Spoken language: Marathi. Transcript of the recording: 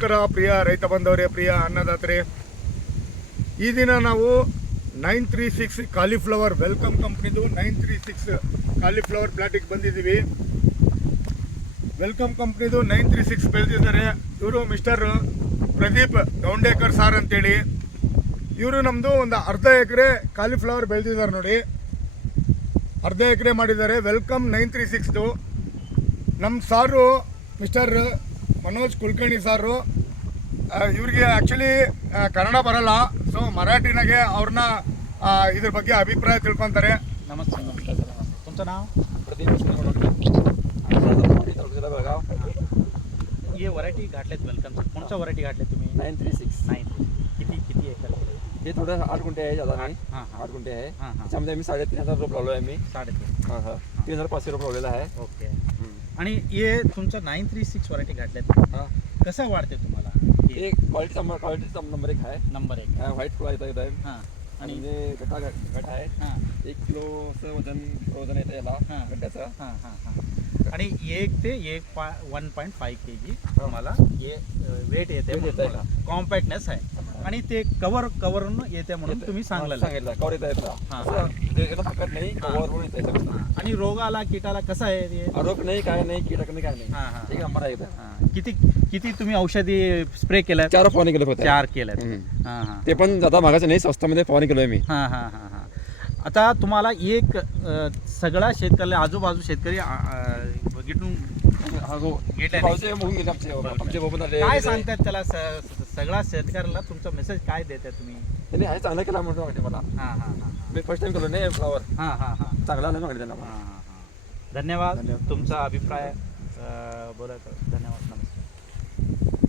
ನಮಸ್ಕಾರ ಪ್ರಿಯ ರೈತ ಬಂಧವರೇ, ಪ್ರಿಯ ಅನ್ನದಾತರೇ. ಈ ದಿನ ನಾವು 936 ಕಾಲಿಫ್ಲವರ್ ವೆಲ್ಕಮ್ ಕಂಪ್ನಿದು 936 ಕಾಲಿಫ್ಲವರ್ ಪ್ಲಾಟಿಗೆ ಬಂದಿದ್ದೀವಿ. ವೆಲ್ಕಮ್ ಕಂಪ್ನಿದು 936 ಬೆಳೆದಿದ್ದಾರೆ. ಇವರು ಮಿಸ್ಟರ್ ಪ್ರದೀಪ್ ಗೌಂಡೇಕರ್ ಸಾರ್ ಅಂತೇಳಿ. ಇವರು ನಮ್ಮದು ಒಂದು ಅರ್ಧ ಎಕರೆ ಕಾಲಿಫ್ಲವರ್ ಬೆಳೆದಿದ್ದಾರೆ ನೋಡಿ. ಅರ್ಧ ಎಕರೆ ಮಾಡಿದ್ದಾರೆ ವೆಲ್ಕಮ್ 936ದು. ನಮ್ಮ ಸಾರು ಮಿಸ್ಟರ್ ಮನೋಜ್ ಕುಲಕರ್ಣಿ ಸಾರು. ಇವ್ರಿಗೆ ಆ್ಯಕ್ಚುಲಿ ಕನ್ನಡ ಬರಲ್ಲ, ಸೊ मराठीनागे ಅವ್ರನ್ನ ಇದ್ರ ಬಗ್ಗೆ अभिप्राय ತಿಳ್ಕೊತಾರೆ. नमस्ते नमस्कार सर. तुमचं नाव? प्रदीप बेळगाव. ये व्हरायटी घातलेत वेलकम. कोणच्या व्हरायटी घातले तुम्ही? 936. 9 किती एकर? हे थोडं 8 गुंठे आहे, ज्यादा नाही. हां 8 गुंठे आहे. हां हां त्याच्यामध्ये आम्ही 3,500 रोप लावलो आहे आम्ही. 3.5. हां हां 3,500 रोप लावलेला आहे. ओके. आणि हे तुमचं 936 व्हरायटी घातलेत, हां कसं वाढते तुम्हाला? एक क्वालिटी नंबर 1 आहे. नंबर 1. व्हाईट फुला येत आहे. हां आणि आणि जे गट आहे, हां 1 किलोचं वजन येतं याला हां. गड्ड्याचं. हां हां हां. आणि 1 ते 1.5 kg तुम्हाला हे वेट येते, Weight येतंय का? कॉम्पॅक्टनेस आहे. आणि ते कवरून येते म्हणून तुम्ही सांगितलं. कवर येत आहे. हां. ते एकदम फकट नाही, कवर पण येत आहे सगळं. आणि रोगाला कीटाला कसं आहे ते? रोग नाही, काय नाही, कीटक नाही, काय नाही. हां हां. एक नंबर आहे एकदम. हां. किती तुम्ही औषधी स्प्रे केलं? 4 फवारणी केलं होतं. 4 केलं. हम्म. हां हां. ते पण जाता मागायचं नाही, स्वस्तामध्ये फवारणी केलोय मी. हां हां हां हां. आता तुम्हाला एक सगळा शेतकरी, आजूबाजू शेतकरी बघितून गेले आमचे बघून आले. काय सांगतात त्याला? सगळ्या शेतकऱ्याला तुमचा मेसेज काय देताय तुम्ही? त्यांनी आहे चांगलं केला म्हणून वाटते मला. हां हां हां. मी फर्स्ट टाइम केलो नाही फ्लावर. हां हां हां. चांगला आलं मागणी त्यांना. हां हां हां. धन्यवाद. धन्यवाद. तुमचा अभिप्राय बोलायचा. धन्यवाद. नमस्कार.